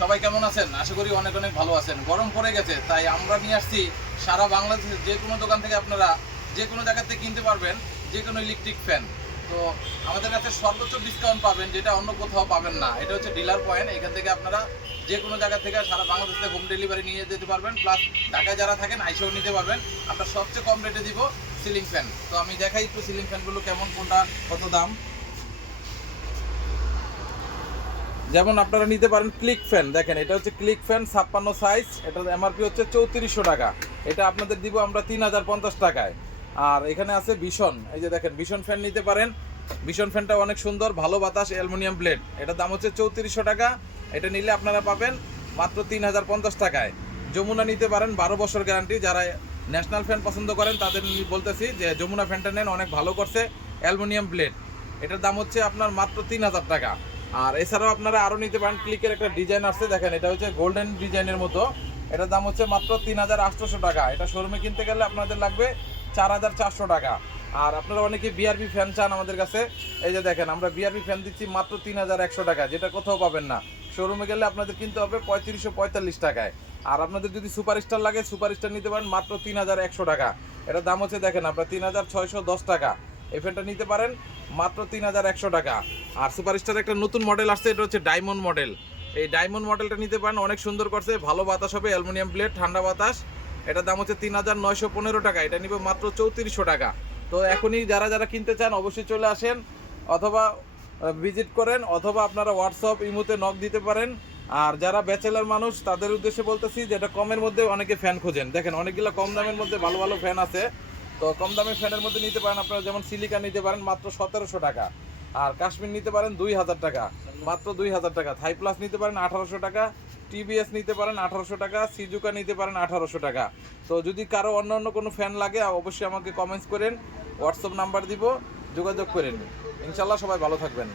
সবাই কেমন আছেন? আশা করি অনেক অনেক ভালো আছেন। গরম পড়ে গেছে, তাই আমরা নিয়ে আসছি সারা বাংলাদেশের যে কোনো দোকান থেকে আপনারা যে কোনো জায়গা থেকে কিনতে পারবেন, যে কোনো ইলেকট্রিক ফ্যান তো আমাদের কাছে সর্বোচ্চ ডিসকাউন্ট পাবেন, যেটা অন্য কোথাও পাবেন না। এটা হচ্ছে ডিলার পয়েন্ট এখান থেকে আপনারা যে কোনো জায়গা থেকে সারা বাংলাদেশ থেকে হোম ডেলিভারি নিয়ে যেতে পারবেন প্লাস ঢাকায় যারা থাকেন, আইসেও নিতে পারবেন। আমরা সবচেয়ে কম রেটে দিব সিলিং ফ্যান তো আমি দেখাই একটু সিলিং ফ্যানগুলো কেমন, কোনটা, কত দাম। যেমন আপনারা নিতে পারেন ক্লিক ফ্যান দেখেন, এটা হচ্ছে ক্লিক ফ্যান ছাপ্পান্ন সাইজ এটার এমআরপি হচ্ছে চৌত্রিশশো টাকা। এটা আপনাদের দিব আমরা তিন হাজার পঞ্চাশ টাকায়। আর এখানে আছে ভীষণ এই যে দেখেন ভীষণ ফ্যান নিতে পারেন। ভীষণ ফ্যানটা অনেক সুন্দর, ভালো বাতাস, অ্যালুমিনিয়াম ব্লেড। এটার দাম হচ্ছে চৌত্রিশশো টাকা। এটা নিলে আপনারা পাবেন মাত্র তিন হাজার পঞ্চাশ টাকায়। যমুনা নিতে পারেন, বারো বছর গ্যারান্টি যারা ন্যাশনাল ফ্যান পছন্দ করেন, তাদের বলতেছি যে যমুনা ফ্যানটা নেন, অনেক ভালো করছে, অ্যালুমিনিয়াম ব্লেড। এটার দাম হচ্ছে আপনার মাত্র তিন হাজার টাকা। আর এছাড়াও আপনারা আরও নিতে পারেন ক্লিকের একটা ডিজাইন আসছে, দেখেন, এটা হচ্ছে গোল্ডেন ডিজাইনের মতো। এটার দাম হচ্ছে মাত্র তিন হাজার টাকা। এটা শোরুমে কিনতে গেলে আপনাদের লাগবে চার হাজার চারশো টাকা। আর আপনারা অনেকে বিআরবি ফ্যান চান আমাদের কাছে। এই যে দেখেন, আমরা বিআরবি ফ্যান দিচ্ছি মাত্র তিন হাজার একশো টাকা, যেটা কোথাও পাবেন না। শোরুমে গেলে আপনাদের কিনতে হবে পঁয়ত্রিশশো পঁয়তাল্লিশ টাকায়। আর আপনাদের যদি সুপার স্টার লাগে সুপার স্টার নিতে পারেন মাত্র তিন হাজার একশো টাকা। এটার দাম হচ্ছে, দেখেন, আপনার তিন হাজার ছয়শো দশ টাকা। এই ফ্যানটা নিতে পারেন। মাত্র তিন হাজার একশো টাকা। আর সুপার স্টার একটা নতুন মডেল আসছে, এটা হচ্ছে ডায়মন্ড মডেল। এই ডায়মন্ড মডেলটা নিতে পারেন, অনেক সুন্দর করছে, ভালো বাতাস হবে, অ্যালুমিনিয়াম প্লেট, ঠান্ডা বাতাস। এটার দাম হচ্ছে তিন হাজার নয়শো পনেরো টাকা, এটা নিবে মাত্র চৌত্রিশশো টাকা। তো এখনই যারা যারা কিনতে চান, অবশ্যই চলে আসেন, অথবা ভিজিট করেন, অথবা আপনারা হোয়াটসঅ্যাপ ইমোতে নক দিতে পারেন। আর যারা ব্যাচেলার মানুষ, তাদের উদ্দেশ্যে বলতেছি যেটা কমের মধ্যে অনেকে ফ্যান খোঁজেন। দেখেন, অনেকগুলো কম দামের মধ্যে ভালো ভালো ফ্যান আছে। তো কম দামের ফ্যানের মধ্যে নিতে পারেন আপনারা, যেমন সিলিকা নিতে পারেন মাত্র সতেরোশো টাকা। আর কাশ্মীর নিতে পারেন দুই হাজার টাকা, মাত্র দুই হাজার টাকা। থাই প্লাস নিতে পারেন আঠারোশো টাকা টিবিএস নিতে পারেন আঠারোশো টাকা, সিজুকা নিতে পারেন আঠারোশো টাকা। তো যদি কারও অন্য অন্য কোনো ফ্যান লাগে, অবশ্যই আমাকে কমেন্টস করেন হোয়াটসঅ্যাপ নাম্বার দিব, যোগাযোগ করেন। ইনশাল্লাহ সবাই ভালো থাকবেন।